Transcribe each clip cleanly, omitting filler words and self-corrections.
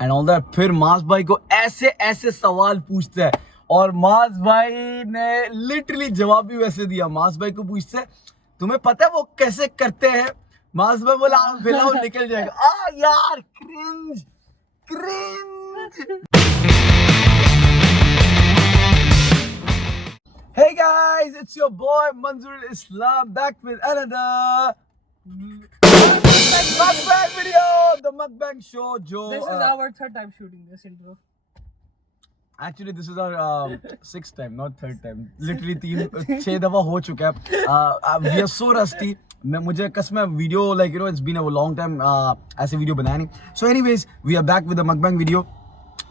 And all that. फिर मास भाई को ऐसे ऐसे सवाल पूछते हैं और मास भाई ने लिटरली जवाब भी वैसे दिया। मास भाई को पूछते हैं तुम्हें पता है वो कैसे करते हैं? मास भाई बोला आप फिलहाल निकल जाएगा। यार cringe cringe. Hey guys, it's your boy Manjuu Islam back with another Mukbang video, the Mukbang show. This is our third time shooting this intro. Actually, this is our sixth time, not third time. Literally 6 दफा हो चुका है. We are so rusty. मुझे कसम है video like it's been a long time ऐसे video बनाया नहीं. So anyways, we are back with the Mukbang video.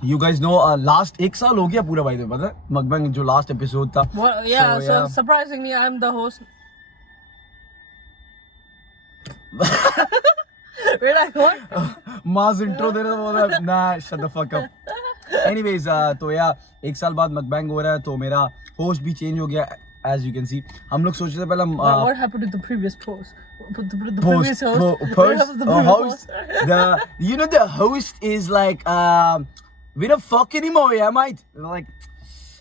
You guys know last 1 साल हो गया पूरा भाई तो पता है Mukbang जो last episode था. Well, yeah, so surprisingly I'm the host. Wait, I what? Ma's intro दे रहा था बोल रहा nah shut the fuck up. Anyways तो यार 1 साल बाद Mukbang हो रहा है तो मेरा host भी change हो गया as you can see. हम लोग सोच रहे थे पहले what happened to the previous post? The previous host. The host is like we don't fuck anymore, yeah, mate. Like,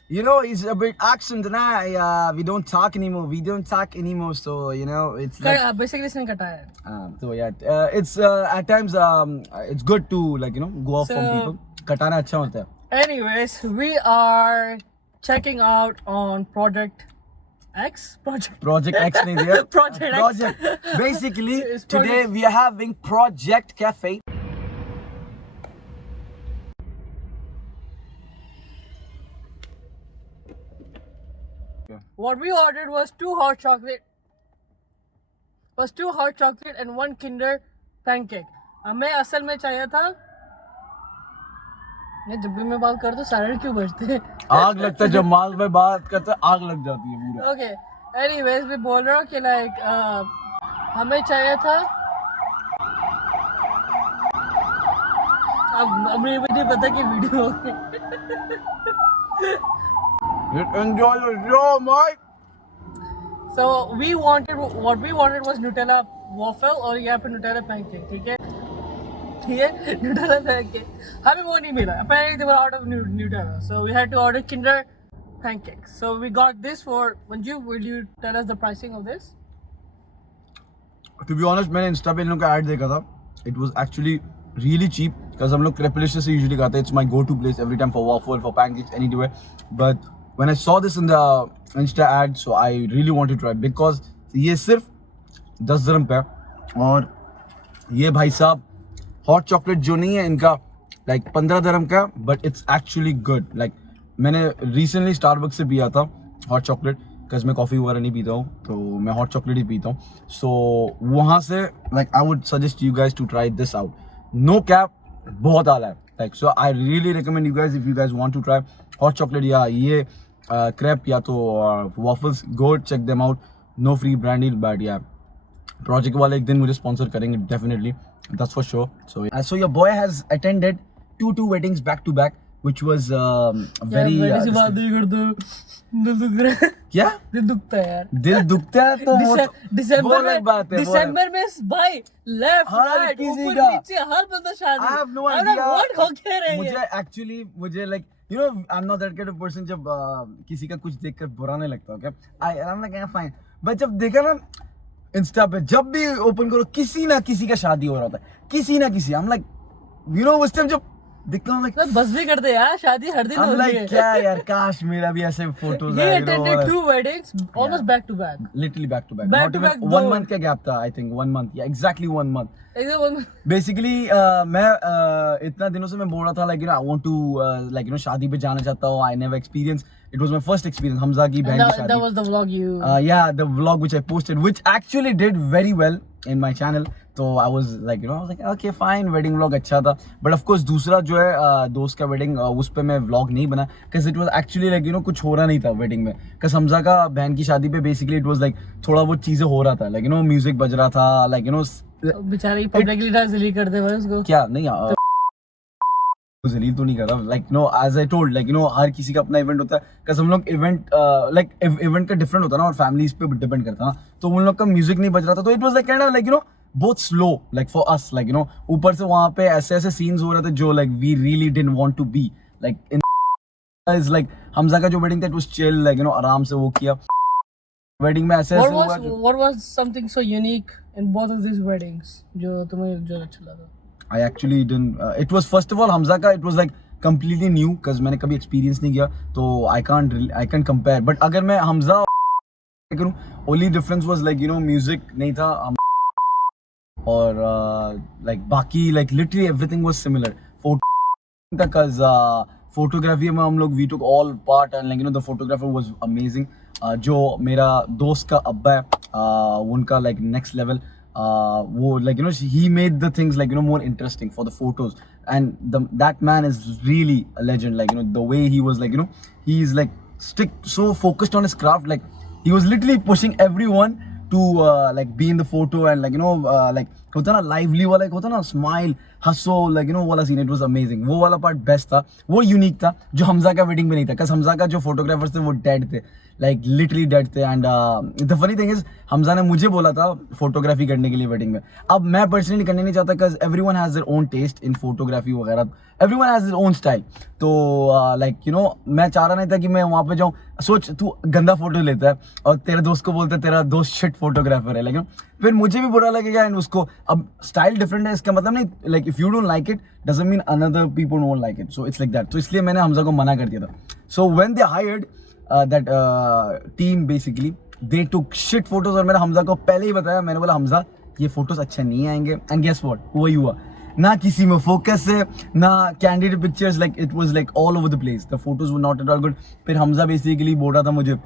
he's a bit accent and we don't talk anymore. We don't talk anymore, so it's like basically इसने कटाया. So yeah, it's at times it's good to go off from people. कटाना अच्छा होता है. Anyways, we are checking out on Project X. Project X नहीं दिया. Project X. Basically, today we are having Project Cafe. What we ordered was 2 hot chocolate and 1 Kinder pancake. हमें असल में चाहिए था. मैं जब भी मैं बात करता हूँ साइलेंट क्यों बजते हैं? आग लगता है जब माल में बात करते हैं आग लग जाती है पूरा. Okay. Anyways, मैं बोल रहा हूँ कि हमें चाहिए था. अब मुझे भी नहीं पता कि video Enjoy the show, mate. So what we wanted was Nutella waffle और यहाँ पे Nutella pancake. ठीक है Nutella pancake. हमें वो नहीं मिला. Apparently they were out of Nutella, so we had to order Kinder pancakes. So we got this for Manjuu. Will you tell us the pricing of this? To be honest, मैंने Insta पे इन लोगों का ad देखा था. It was actually really cheap because हम लोग Crepelish से usually खाते हैं. It's my go-to place every time for waffle, for pancakes, anywhere. But when I saw this in the Insta ad, so I really wanted to try because ये सिर्फ 10 dirham पे और ये भाई साहब हॉट चॉकलेट जो नहीं है इनका like 15 dirham का, but it's actually good. Like मैंने recently Starbucks से पिया था हॉट चॉकलेट because मैं कॉफ़ी वगैरह नहीं पीता हूँ तो मैं हॉट चॉकलेट ही पीता हूँ. So वहाँ से like I would suggest you guys to try this out. No cap, बहुत आला है. Like so I really recommend you guys if you guys want to try hot chocolate या ये crepe या तो waffles, go check them out. No free brand deal, but yeah, project वाले एक दिन मुझे sponsor करेंगे definitely, that's for sure. So your boy has attended two weddings back to back, which was very. दिल दुख रहा है. क्या? दिल दुखता है यार. दिल दुखता है तो दिसंबर में भाई लेफ्ट राइट ऊपर नीचे हर बंदा शादी. I have no idea. What हो क्या रहा है? मुझे actually like I'm not that kind of person जब किसी का कुछ देखकर बुरा नहीं लगता. Okay, I'm like yeah fine. But जब देखा ना इंस्टा पे जब भी ओपन करो किसी ना किसी का शादी हो रहा होता है, किसी ना किसी. I'm like उस टाइम जब देखता हूँ like बस भी करते यार शादी हर दिन हो रही है. क्या यार काश मेरा भी ऐसे फोटोज आए. He attended 2 weddings almost back to back. Literally back to back. Not even 1 month का gap था. I think 1 month. Yeah, exactly 1 month. Basically मैं इतना दिनों से मैं बोल रहा था like I want to शादी पे जाना चाहता हूँ. I never experienced. It was my first experience. Hamza की बहन की शादी. That was the vlog you. Yeah, the vlog which I posted, which actually did very well in my channel. तो I was like okay fine, wedding vlog अच्छा था. But of course दूसरा जो है दोस्त का wedding उस पे मैं vlog नहीं बना because it was actually like कुछ हो रहा नहीं था wedding में. because हमजा का बहन की शादी पे basically it was like थोड़ा बहुत चीजें हो रहा था like music बज रहा था like बेचारी पब्लिकली डांस जलील कर दे उसको. क्या नहीं जलील तो नहीं कर रहा like as I told like हर किसी का अपना इवेंट होता है because हम लोग इवेंट इवेंट का डिफरेंट होता है ना और फैमिलीज पे डिपेंड करता है ना. तो उन लोग का म्यूजिक नहीं बज रहा था तो it was like kind of like both slow like for us, like you know, ऊपर से वहाँ पे ऐसे scenes हो रहे थे जो like we really didn't want to be like in is like Hamza का जो wedding था it was chill, like you know, आराम से वो किया wedding में ऐसे हुआ what was something so unique in both of these weddings जो तुम्हें जो अच्छा लगा? I actually didn't it was first of all Hamza का it was like completely new because मैंने कभी experience नहीं किया तो I can't compare, but अगर मैं हमजा करूँ only difference was like you know music नहीं था और like बाकी like literally everything was similar. Because photography में हम लोग we took all part and like you know the photographer was amazing. जो मेरा दोस्त का अब्बा है उनका like next level वो like you know he made the things like you know more interesting for the photos, and that man is really a legend. Like you know the way he was like you know he's like so focused on his craft, like he was literally pushing everyone to like be in the photo and like you know like होता ना lively वाला, एक होता ना smile हंसो like you know वाला scene, it was amazing. वो वाला part best था, वो unique था जो हमजा का wedding में नहीं था, because हमजा का जो photographers थे वो dead थे, like literally dead थे. And the funny thing is Hamza ने मुझे बोला था photography करने के लिए wedding में. अब मैं personally करने नहीं चाहता because everyone has their own taste in photography वगैरह, everyone has their own style. तो like you know मैं चाह रहा नहीं था कि मैं वहाँ पे जाऊँ. सोच तू गंदा फोटो लेता है और तेरे दोस्त को बोलता है तेरा दोस्त शिट फोटोग्राफर है, लेकिन फिर मुझे भी बुरा लगेगा एंड उसको. अब स्टाइल डिफरेंट है इसका मतलब नहीं, like if you don't like it doesn't mean another people don't like it, so it's like that. तो इसलिए मैंने हमजा को मना कर दिया था. So when they hired that team basically they took shit photos, और मैंने हमजा को पहले ही बताया, मैंने बोला हमजा ये फोटोज अच्छे नहीं आएंगे. एंड गेस व्हाट, वही हुआ. ना किसी में फोकस है ना candid pictures, like it was like all over the place, the photos were not at all good. फिर हमजा बेसिकली बोल रहा था मुझे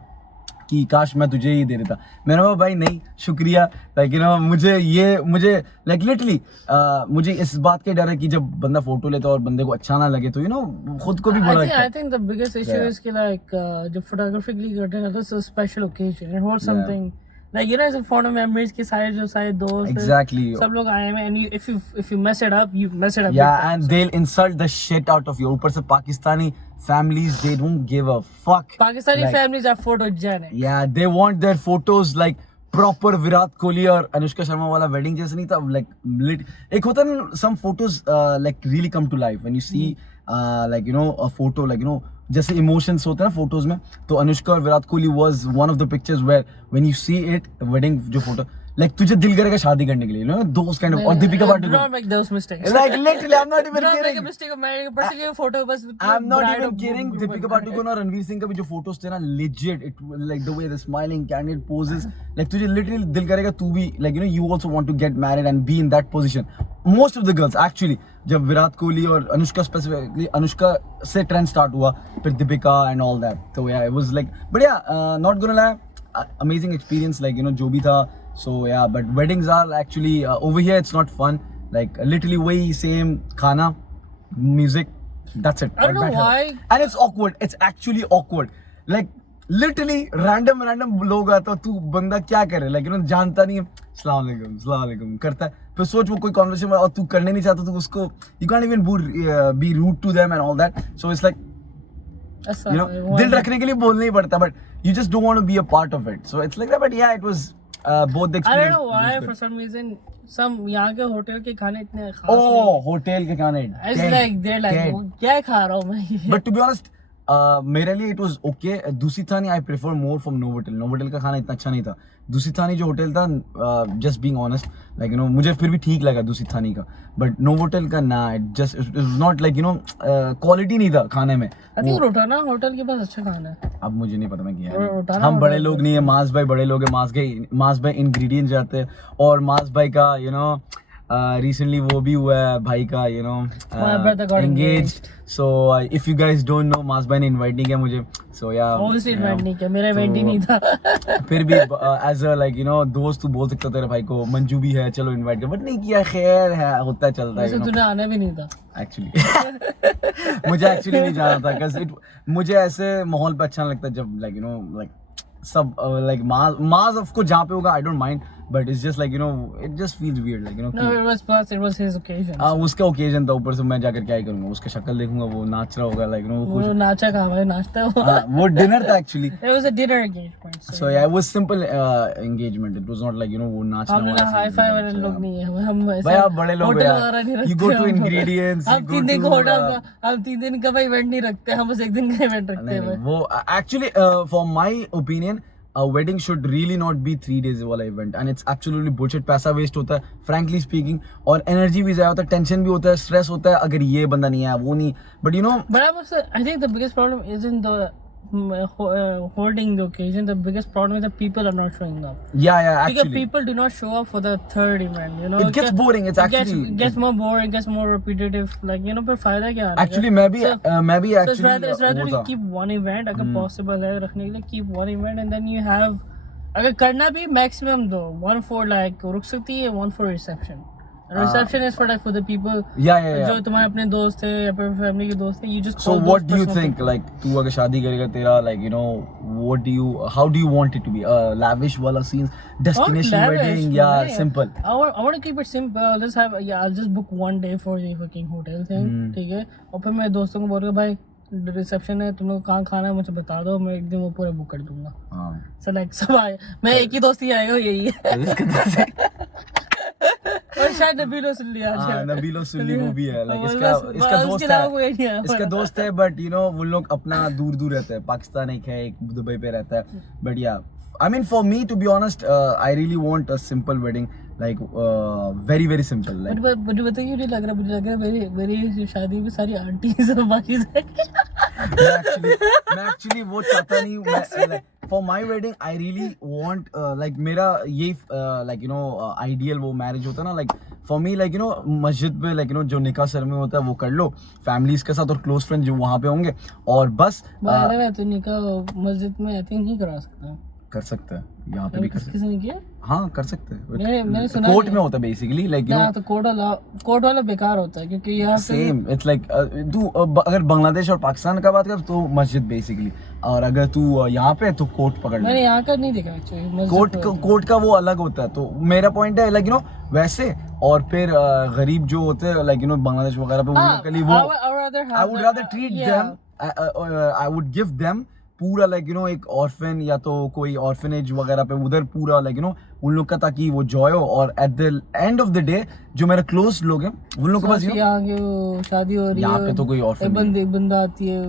कि काश मैं तुझे ही दे देता. मैंने कहा भाई नहीं शुक्रिया, लाइक यू नो मुझे लाइक लिटरली मुझे इस बात का डर है कि जब बंदा फोटो लेता है और बंदे को अच्छा ना लगे तो यू नो खुद को भी बुरा लगता है. I think the biggest issue is कि like जब फोटोग्राफी के लिए करते हैं तो it's a special occasion, it holds something. Like you know, it's a photo memories के सारे जो सारे दोस्त exactly सब लोग आए हैं, and if you mess it up, you mess it up. Yeah, and they'll insult the shit out of you. ऊपर से Pakistani families, they don't give a fuck. Pakistani like, families are photogenic. Yeah, they want their photos like proper Virat Kohli और अनुष्का शर्मा वाला wedding जैसे नहीं था. Like एक होता है ना some photos like really come to life when you see like you know a photo, like you know जैसे इमोशंस होते हैं ना फोटोज में, तो अनुष्का और Virat Kohli was one of the pictures where when you see it wedding जो photo, like तुझे दिल करेगा शादी करने के लिए, you know those kind of. और Deepika Padukone, don't make those mistakes. Like literally I'm not even don't kidding. make a mistake of marrying a person के फोटो बस. I'm not even kidding. Deepika Padukone और रणवीर सिंह का भी जो फोटोज थे ना, legit it like the way the smiling candid poses, like तुझे literally दिल करेगा तू भी like you know you also want to get married and be in that position. Most of the girls actually, जब विराट कोहली और Anushka specifically, Anushka से trend start हुआ, फिर दीपिका एंड ऑल दैट. तो yeah it was like, but yeah not gonna lie amazing experience, like you know जो भी था. So yeah, but weddings are actually over here it's not fun, like literally वही same खाना music, that's it. I don't know why. And it's awkward, it's actually awkward, like literally random लोग आता, तू बंदा क्या करे, like you know जानता नहीं है, अस्सलाम वालेकुम करता है, फिर सोच वो कोई कॉन्वर्सेशन और तू करने नहीं चाहता तो उसको you can't even be rude to them and all that. So it's like you know दिल रखने के लिए बोलना ही पड़ता, but you just don't want to be a part of it. So it's like that, but yeah it was both the experience. I don't know why for some reason some यहाँ के hotel के खाने इतने खास hotel के खाने it's like they're like क्या खा रहा हूँ मैं. But to be honest मेरे लिए it was okay. दूसरी थानी I prefer more from Novotel का खाना इतना अच्छा नहीं था. दूसरी थानी जो होटल था just being honest like you know मुझे फिर भी ठीक लगा दूसरी थानी का, but नोवोटेल का ना it was not like you know quality नहीं था खाने में. I think रोटाना होटल के पास अच्छा खाना है. अब मुझे नहीं पता मैं क्या है, हम बड़े लोग नहीं है, मास भाई बड़े लोग है, मास भाई इंग्रेडिएंट जाते हैं, और मास भाई का you know recently वो भी हुआ है भाई का you know engaged. So if you guys don't know, मास भाई ने इनवाइट नहीं किया मुझे. So yeah obviously इनवाइट नहीं किया, मेरा इवेंट ही नहीं था. फिर भी as a like you know दोस्त तू बोल सकता तेरे भाई को मंजू भी है चलो इनवाइट कर, बट नहीं किया. खैर है होता है चलता है. तूने आना भी नहीं था एक्चुअली मुझे एक्चुअली नहीं जाना था because मुझे ऐसे माहौल पे अच्छा लगता है जब like you know like सब like मास ऑफ को जहाँ पे होगा I don't mind, but it's just like, you know, it just feels weird, like, you know. No, it was plus it was his occasion. उसका occasion था, ऊपर से मैं जाकर क्या ही करूंगा, उसका शक्ल देखूंगा, वो नाच रहा होगा, like, you know, वो नाचा कहाँ भाई, नाचता वो. वो डिनर था actually. It was a dinner engagement. So yeah, it was simple engagement. It was not like, you know, वो नाचना हम लोग हाई फाई वाले लोग नहीं है, हम भाई आप बड़े लोग हो यार. You go to ingredients. हम 3 दिन का होटल का, हम 3 दिन का इवेंट नहीं रखते, हम बस 1 दिन का इवेंट रखते हैं. वो actually for my opinion a wedding should really not be 3 days वाला event, and it's absolutely bullshit. पैसा वेस्ट होता है frankly speaking, और energy भी ज़ाया होता है, टेंशन भी होता है, स्ट्रेस होता है अगर ये बंदा नहीं आया, वो नहीं. But you know, I think the biggest problem isn't the holding the occasion. The biggest problem is that people are not showing up. Yeah, Because actually people do not show up for the third event, you know. it gets boring. It's actually gets more boring, gets more repetitive, like, you know. पर फायदा क्या है? Actually मैं भी actually so it's rather to keep one event अगर possible है रखने के लिए, keep one event, and then you have, अगर करना भी maximum दो, 1 for like रुक सकती है, 1 for reception. Reception is for like for the people जो तुम्हारे अपने दोस्त हैं या फिर फैमिली के दोस्त हैं. You just so what do you think, like तू अगर शादी करेगा तेरा, like, you know, how do you want it to be, lavish wala scenes, destination wedding या simple? I want to keep it simple. I'll just book 1 day for the fucking hotel thing, ठीक है, और फिर मैं दोस्तों को बोलूँगा भाई रिसेप्शन है, तुम लोग कहाँ खाना है मुझे बता दो, मैं एक दिन वो पूरा बुक कर दूंगा. So like सब आए, मैं एक ही दोस्त ही आएगा, यही है. और शायद नबीलो सुन लिया. नबीलो सुल्ली वो भी है, like इसका दोस्त है, but you know वो लोग अपना दूर दूर रहते हैं, पाकिस्तान एक है, एक दुबई पे रहता है. But yeah, I mean for me to be honest, I really want a simple wedding, like very very simple. Like मुझे बताइए, मुझे लग रहा है मेरी शादी में सारी आंटीज और बाकी मैं actually वो चाहता नहीं हूँ. For my wedding, I really want like मेरा ये like, you know, ideal वो marriage होता है ना, like for me, like, you know, मस्जिद पे, like, you know, जो निकाह सेरेमनी होता है वो कर लो families के साथ और close friends जो वहाँ पे होंगे, और बस तो निकाह मस्जिद में I think नहीं करा सकता. कर सकते हैं, यहाँ पे भी कर सकते हैं. किसी ने किया? हाँ कर सकते हैं. मैंने सुना कोर्ट में होता है बेसिकली, लाइक, यू नो, तो कोर्ट वाला बेकार होता है, क्योंकि यहाँ सेम इट्स लाइक तू अगर बांग्लादेश और पाकिस्तान का बात कर तो मस्जिद बेसिकली, और अगर तू यहाँ पे तो कोर्ट पकड़. मैंने यहाँ का नहीं देखा एक्चुअली. कोर्ट का वो अलग होता है. तो मेरा पॉइंट है, लाइक, यू नो, वैसे, और फिर गरीब जो होते हैं, लाइक, यू नो, बांग्लादेश वगैरह पे, वो I would rather treat them, I would give them पूरा, लाइक, यू नो, एक ऑर्फन या तो कोई ऑर्फनेज वगैरह पे उधर पूरा, लाइक, यू नो, उन लोग का, ताकि वो जॉय हो, और at the end of the day जो मेरे क्लोज लोग हैं उन लोग के पास, शादी हो रही है, यहाँ पे तो कोई ऑर्फन एक बंदा आती है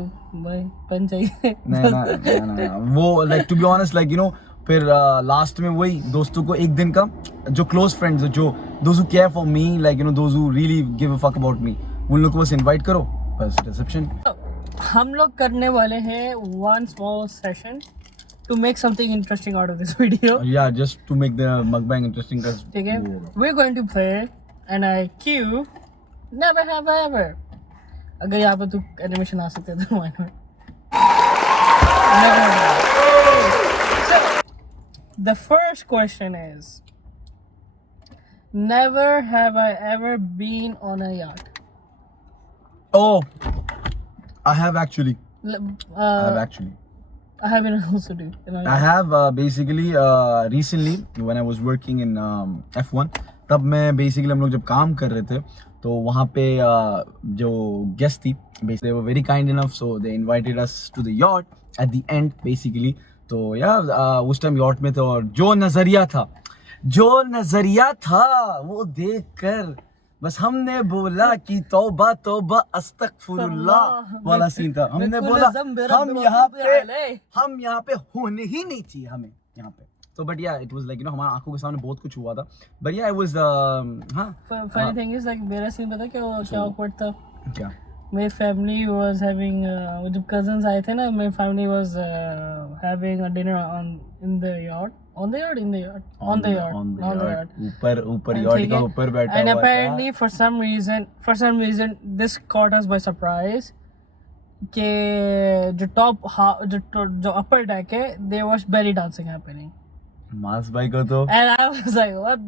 भाई पन चाहिए. नहीं, वो, like, to be honest, like, you know, फिर लास्ट में वही दोस्तों को एक दिन का, जो क्लोज फ्रेंड्स, जो those who care for me, like, you know, those who really give a fuck about me, उन लोग को बस इनवाइट करो, बस रिसेप्शन. हम लोग करने वाले हैं one small session to make something interesting out of this video. Yeah, just to make the mukbang interesting. ठीक है, we're going to play an IQ never have I ever. अगर यहाँ पे तू एनिमेशन आ सकते तो why not? So, the first question is, never have I ever been on a yacht. Oh, I have actually. I haven't also do. I have basically recently when I was working in F1, तब मैं basically हम लोग जब काम कर रहे थे तो वहाँ पे जो guest थी, basically they were very kind enough, so they invited us to the yacht at the end basically. तो यार उस टाइम yacht में थे, और जो नजरिया था वो देख कर बस हमने बोला कि तौबा तौबा अस्तगफिरुल्लाह वाला सीन था. हमने बोला हम यहाँ पे होने ही नहीं चाहिए हमें यहाँ पे. तो बट या it was like, you no, हमारी आंखों के सामने बहुत कुछ हुआ था. बट या it was funny thing is, like, मेरा सीन पता क्या awkward था. क्या? मेरी फैमिली वाज हैविंग, जब कजन्स आए थे ना, मेरी family was having a dinner in the yacht. On the yacht. ऊपर yacht का ऊपर बैठा हुआ था. And apparently for some reason this caught us by surprise कि जो upper deck है, there was belly dancing happening. मास भाई को तो. And I was like, what?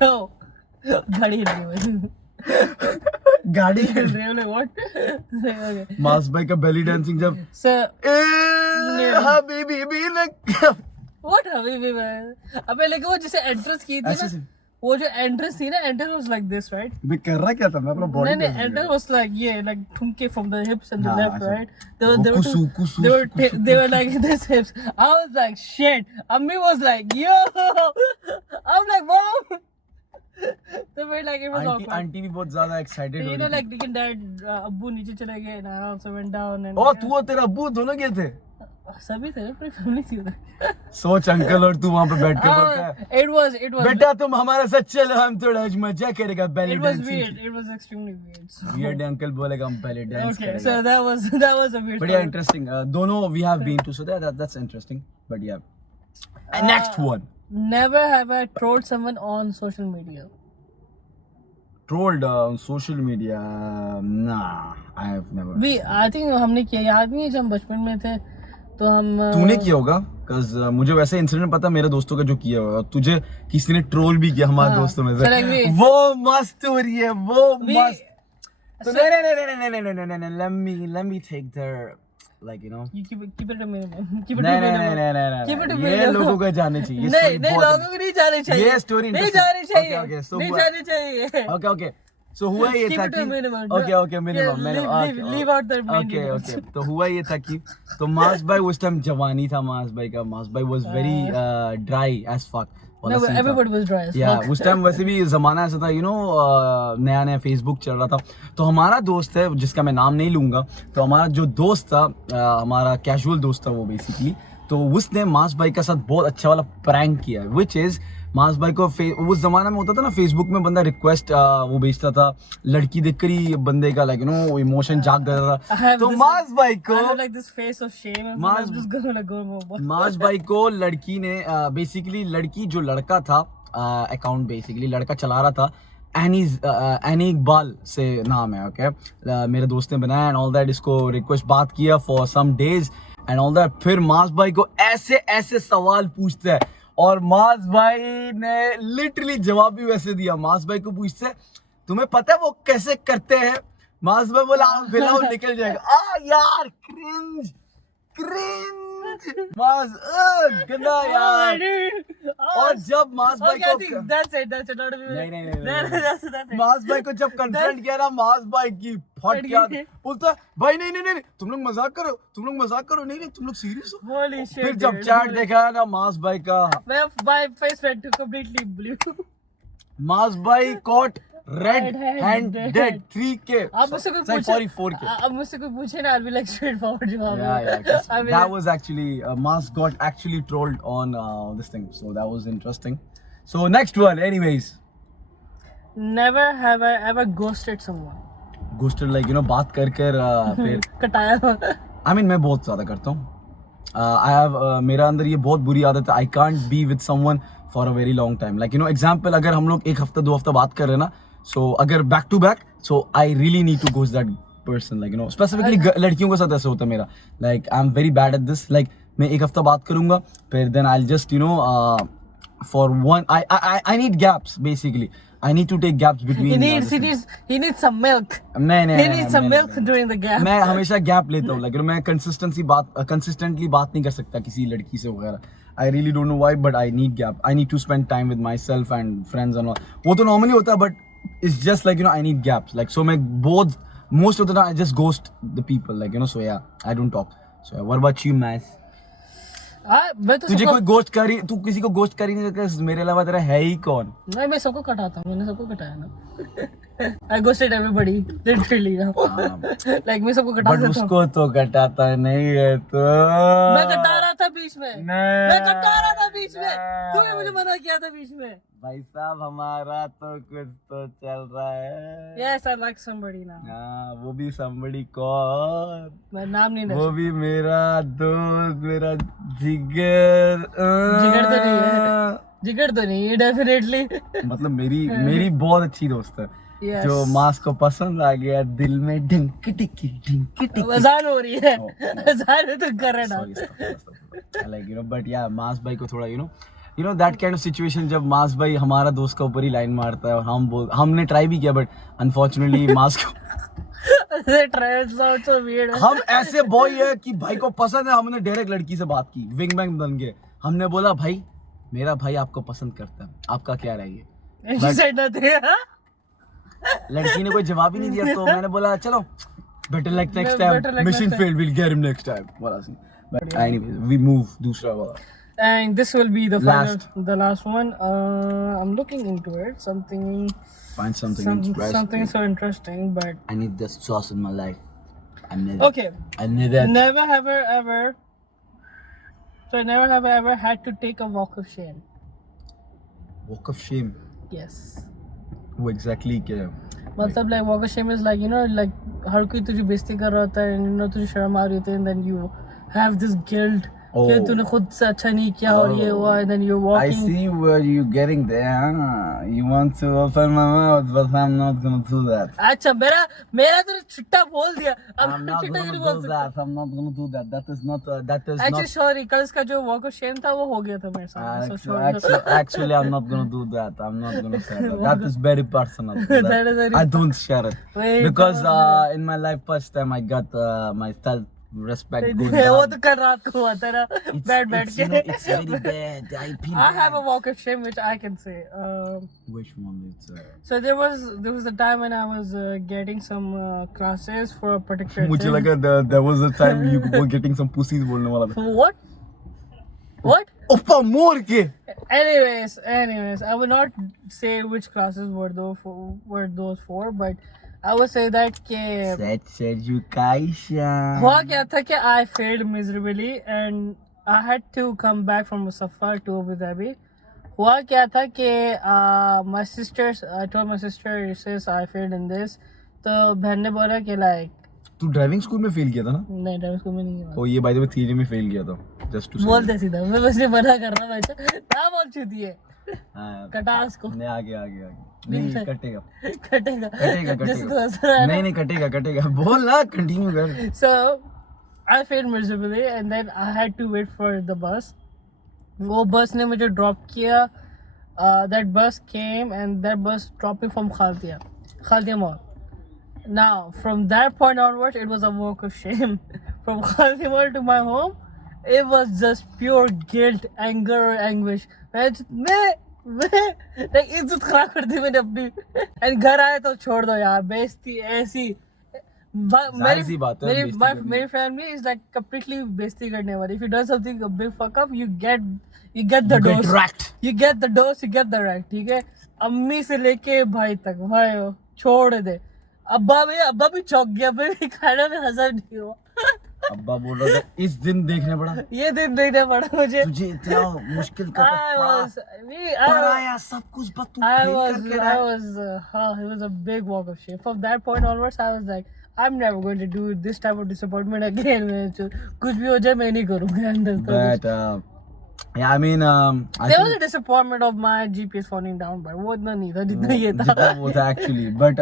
No. गाड़ी खेल रहे हो, व्हाट? मास भाई का बेली डांसिंग जब sir Habibi What Habibi man? अबे लेकिन वो जिसे एंट्रेंस की थी ऐसे ना, से वो जो एंट्रेंस थी ना, entrance was like this, right? मैं कर रहा क्या था, मैं अपना बॉडी नहीं, entrance was like like Thumke from the hips and the हाँ, left, ऐसे। right? They were Kusu, two, Kusu, they were Kusu, they were like this hips. I was like shit. Ammi was like yo. I'm like mom. So we're like it was aunty awkward. Aunty भी बहुत ज्यादा excited हो You know, रही like लेकिन dad अब्बू नीचे चले गए and I also went down and थी। ओ तू और तेरा अब्बू दोनों गए थे? सभी थे, पूरी फैमिली थी उधर। सोच अंकल और तू वहां पे बैठ के बोलता है It was बेटा तुम हमारे साथ चलो, हम थोड़ा आज मजा करेगा बेली it was dancing. weird. It was extremely weird. So. Weird uncle बोलेगा हम पहले डांस Okay, करेंगे। so that was a weird. बढ़िया story. इंटरेस्टिंग दोनों we have been to, so that's interesting, but yeah, next one. Never have I trolled someone on social media. Trolled on social media? Nah, I have never. I think हमने किया, याद नहीं है जब हम बचपन में थे तो हम तूने किया होगा, cause मुझे वैसे इंसिडेंट पता मेरे दोस्तों का जो किया होगा। तुझे किसी ने ट्रोल भी किया हमारे दोस्तों में से, वो मस्त स्टोरी है, वो मस्त। तो नहीं, let me take their, like, you know, you keep it to minimum. Keep it to नहीं minimum. Keep it to ये minimum. लोगों को जाने चाहिए। नहीं लोगों को नहीं जाने चाहिए। ये स्टोरी नहीं जाने चाहिए। Okay, so नहीं हुआ- जाने चाहिए। Okay, so हुआ ये Keep था it to कि minimum. okay, minimum, Leave out the main okay, details. तो हुआ ये था कि तो मास भाई उस टाइम जवानी था मास भाई का। मास भाई was very dry as fuck। No, but everybody was dry as fuck. उस टाइम वैसे भी जमाना ऐसा था, you know, नया नया फेसबुक चल रहा था। तो हमारा दोस्त है जिसका मैं नाम नहीं लूंगा, तो हमारा जो दोस्त था, हमारा कैजुअल दोस्त था वो बेसिकली, तो उसने मास भाई का साथ बहुत अच्छा वाला प्रैंक किया, विच इज मास भाई को उस जमाना में होता था ना, फेसबुक में बंदा रिक्वेस्ट वो भेजता था, लड़की देखकर ही बंदे का, लाइक, यू नो, इमोशन जाग जाता था। तो मास भाई को I have like this face of shame and Mars- I'm just gonna go more. मास भाई को लड़की ने बेसिकली, लड़की जो लड़का था, अकाउंट बेसिकली लड़का चला रहा था, एनी इकबाल से नाम है, ओके, मेरे दोस्त ने बनाया एंड ऑल दैट। इसको रिक्वेस्ट बात किया for some days and all that. फिर मास भाई को ऐसे ऐसे सवाल पूछता है और मास भाई ने लिटरली जवाब भी वैसे दिया। मास भाई को पूछते है तुम्हें पता है वो कैसे करते हैं? मास भाई बोला फिलहाल निकल जाएगा। यार क्रिंज मास गंदा यार। और जब मास भाई Okay, I को think that's it. Not नहीं That's it. मास भाई को जब कंफ्रंट किया ना, मास भाई की फट गया, बोलता भाई नहीं तुम लोग मजाक करो, नहीं तुम लोग सीरियस हो। Holy shit. फिर जब dude, चैट holy- देखा ना मास भाई का, My face went to completely blue. मास भाई cot red Red-handed. Handed 3K, अब मुझसे कोई sorry, पूछे 4K। अब मुझसे कोई पूछे ना, I'll be like straightforward जवाब। Yeah, 'cause I mean, that was actually Mas got actually trolled on this thing, so that was interesting. So next one, anyways, never have I ever ghosted someone. ghosted, like, you know, बात कर फिर कटाया। I mean मैं बहुत ज़्यादा करता हूँ। I have मेरा अंदर ये बहुत बुरी आदत है, I can't be with someone for a very long time. Like, you know, example, अगर हम लोग एक हफ्ता 2 हफ्ता बात कर रहे हैं ना, so अगर back to back, so I really need to ghost that person, like, you know, specifically लड़कियों के साथ ऐसा होता है मेरा, like I'm very bad at this, like मैं एक हफ्ता बात करूँगा, फिर then I'll just, you know, for one, I need gaps basically. I need to take gaps between. He needs some milk. नहीं He needs some milk during the gap. मैं हमेशा gap लेता हूँ, like, मैं कंसिस्टेंटली बात नहीं कर सकता किसी लड़की से वगैरह। I really don't know why, but I need gap. I need to spend time with myself and friends and all. वो तो normally होता है, but it's just like, you know, I need gaps. Like, so मैं most of the time I just ghost the people, like, you know, so yeah, I don't talk. So yeah, what about you, Mas? मैं तो तुझे कोई तू किसी को ghost कर ही नहीं सकता, मेरे अलावा तेरा है ही कौन? नहीं, मैं सबको कटाता हूँ, मैंने सबको कटाया ना। I ghosted everybody, literally ना। Like मैं सबको कटा बट देता हूँ। उसको तो कटाता नहीं है तो। मैं कटा रहा था बीच में। मैं कटा रहा था बीच में। तूने मुझे मना किया था बीच में। भाई साहब हमारा तो कुछ तो चल रहा है। Yes, I like somebody now. हाँ, वो भी somebody कौन? मैं नाम नहीं ले वो भी मेरा दोस्त, मेरा जिगर। जिगर तो नहीं है, डेफिनेटली। मतलब मेरी बहुत अच्छी दोस्त है। Yes. जो मास को पसंद आ गया, दिल में ढिंक टिकी। अजान हो रही है। अजान तो कर रहा Sorry, stop. Like, you know, but yeah, मास भाई को थोड़ा, you know that kind of situation, जब मास भाई हमारा दोस्त का ऊपर ही लाइन मारता है और हमने ट्राई भी किया, बट अनफॉर्चुनेटली मास को so weird. हम ऐसे बॉय है कि भाई को पसंद है, हमने डायरेक्ट लड़की से बात की, विंग बैंग बन गए। हमने बोला भाई मेरा भाई आपको पसंद करता है, आपका क्या राय है? And she said nothing. लड़की ने कोई जवाब ही नहीं दिया, तो मैंने बोला चलो better like next Better time, luck mission next time. Failed, will get him next time वाला सीन. बट एनीवेज वी मूव दूसरा वाला. And this will be the final, Last. the last one. I'm looking into it. Find something interesting. Something so interesting, but I need the sauce in my life. I need okay. it. I need it. Never have I ever. So I never have I ever had to take a walk of shame. Walk of shame. Yes. वो exactly क्या है? मतलब like walk of shame is like, you know, like हर कोई तुझे बेइज्जती कर रहा होता है, and you know तुझे शर्म आ रही होती है, and then you have this guilt कि Oh. तूने खुद से अच्छा नहीं किया और ये हुआ, and then you're I walking. see where you getting there. Huh? You want to open my mouth, but I'm not gonna do that. अच्छा मेरा तूने छिट्टा बोल दिया, अब I'm not छिट्टा gonna क्यों do बोल सकता? that. I'm not gonna do that. That is not. Actually sorry, कल इसका जो walk of shame था वो हो गया था मेरे साथ. So sorry. Actually, I'm not gonna do that. I'm not gonna share that. That is very personal. That is very I don't share it Wait, because in my life first time I got my self-respect going वो down. तो कल रात को हुआ था ना, बैठ It's, के. you know, it's very bad. I feel I have bad. a walk of shame which I can say. Which one? It's So there was a time when I was getting some classes for a particular मुझे thing. लगा there was a time you were getting some pussies बोलने वाला था. What? Oppa more के. Anyways, I will not say which classes were those for, but I would say that के Sex education. हुआ क्या था कि I failed miserably and I had to come back from Musafar to Abu Dhabi. हुआ क्या था कि I told my sister, sis, I failed in this. तो बहन ने बोला कि like तू ड्राइविंग स्कूल में फेल किया था ना? नहीं ड्राइविंग स्कूल में नहीं हुआ. ओ ये बाय द वे थियरी में फेल किया था. जस्ट टू बोल दे सीधा, मैं बस ये मना कर रहा हूँ बच्चा, ना बोल चुती है. हां कटा उसको. नहीं आगे नहीं कटेगा जिससे तो असर आया ना. नहीं कटेगा बोल ना, कंटिन्यू कर. So I failed miserably and then I had to wait for the bus. वो बस ने मुझे ड्रॉप किया. That bus came and that bus dropped me from Khaldia Mall. Now from that point onwards it was a walk of shame. From Khaldia Mall to my home it was just pure guilt, anger और anguish. मैं इज्जत खराब कर दी मैंने अपनी. And घर आए तो छोड़ दो यार, बेइज्जती ऐसी. सी बात है, मेरी फैमिली इज लाइक कंप्लीटली बेइज्जती करने वाली. If you done something big fuck up you get the dose. You get the dose, you get the rack. ठीक है, अम्मी से लेके भाई तक, भाई छोड़ दे. अब्बा भी चौंक गया, अब्बा भी खाना में हजम नहीं हुआ. अब्बा बोल रहा था इस दिन देखने पड़ा, ये दिन देखना पड़ा मुझे. तुझे इतना मुश्किल का पढ़ाया सब कुछ, बस तू फेल करके रहा. It was a big walk of shame. From that point onwards, I was like, I'm never going to do this type of disappointment again. कुछ भी हो जाए मैं नहीं करूँगा. But yeah, I mean, there was a disappointment of my GPS falling down, but वो इतना नहीं था जितना ये था. जितना वो था actually. But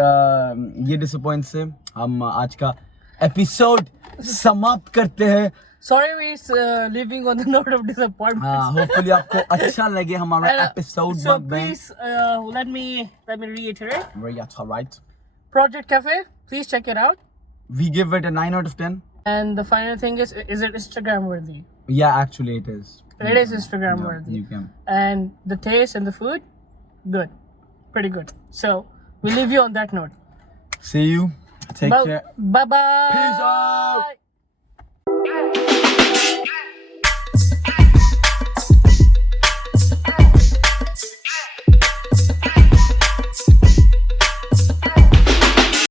ये disappoint से हम आज का एपिसोड समाप्त करते हैं. Sorry, we're leaving on the note of disappointment. Hopefully आपको अच्छा लगे हमारा episode. So please let me reiterate. That's all right. Project Cafe, please check it out. We give it a 9 out of 10. And the final thing is it Instagram worthy? Yeah, actually it is. It is Instagram worthy. You can. And the taste and the food, good, pretty good. So we leave you on that note. See you. Take care. Bye bye. Peace out.